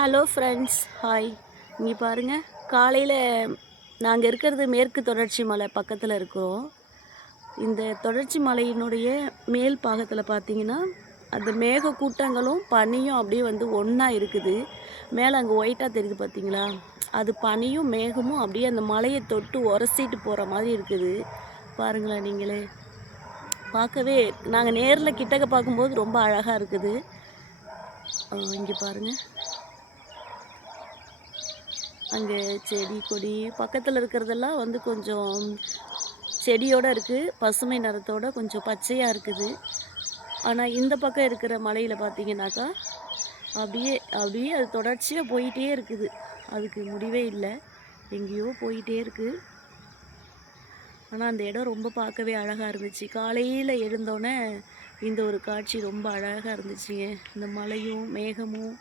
Hello friends, hi. இங்கே பாருங்கள், காலையில் நாங்கள் இருக்கிறது மேற்கு தொடர்ச்சி மலை பக்கத்தில் இருக்கிறோம். இந்த தொடர்ச்சி மலையினுடைய மேல் பாகத்தில் பார்த்தீங்கன்னா, அந்த மேக கூட்டங்களும் பனியும் அப்படியே வந்து ஒன்றா இருக்குது. மேலே அங்கே ஒயிட்டாக தெரியுது பார்த்தீங்களா? அது பனியும் மேகமும் அப்படியே அந்த மலையை தொட்டு உரசிட்டு போகிற மாதிரி இருக்குது. பாருங்களேன் நீங்களே. பார்க்கவே நாங்கள் நேரில் கிட்டக்க பார்க்கும்போது ரொம்ப அழகாக இருக்குது. இங்கே பாருங்கள், அங்கே செடி கொடி பக்கத்தில் இருக்கிறதெல்லாம் வந்து கொஞ்சம் செடியோடு இருக்குது, பசுமை நிறத்தோட கொஞ்சம் பச்சையாக இருக்குது. ஆனால் இந்த பக்கம் இருக்கிற மலையில் பார்த்தீங்கன்னாக்கா அப்படியே அப்படியே அது தொடர்ச்சியாக போயிட்டே இருக்குது. அதுக்கு முடிவே இல்லை, எங்கேயோ போயிட்டே இருக்குது. ஆனால் அந்த இடம் ரொம்ப பார்க்கவே அழகாக இருந்துச்சு. காலையில் எழுந்தோடனே இந்த ஒரு காட்சி ரொம்ப அழகாக இருந்துச்சுங்க. இந்த மலையும் மேகமும்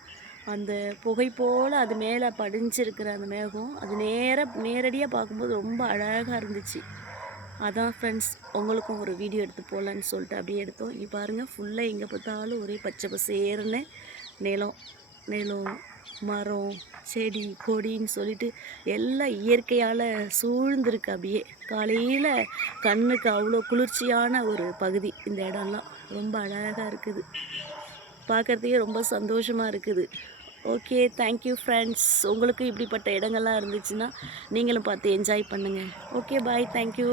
அந்த புகை போல் அது மேலே படிஞ்சிருக்கிற அந்த மேகம் அது நேரடியாக பார்க்கும்போது ரொம்ப அழகாக இருந்துச்சு. அதான் ஃப்ரெண்ட்ஸ், உங்களுக்கும் ஒரு வீடியோ எடுத்து போகலான்னு சொல்லிட்டு அப்படியே எடுத்தோம். இங்கே பாருங்கள், ஃபுல்லாக எங்கே பார்த்தாலும் ஒரே பச்சை பசேர்னு நிலம் நிலம் மரம் செடி கொடின்னு சொல்லிட்டு எல்லாம் இயற்கையால் சூழ்ந்திருக்கு. அப்படியே காலையில் கண்ணுக்கு அவ்வளோ குளிர்ச்சியான ஒரு பகுதி. இந்த இடம்லாம் ரொம்ப அழகாக இருக்குது, பார்க்குறதுக்கே ரொம்ப சந்தோஷமாக இருக்குது. Okay, thank you friends. உங்களுக்கு இப்படிப்பட்ட இடங்கள்லாம் இருந்துச்சுன்னா நீங்களும் பார்த்து என்ஜாய் பண்ணுங்கள். ஓகே, பாய், தேங்க்யூ.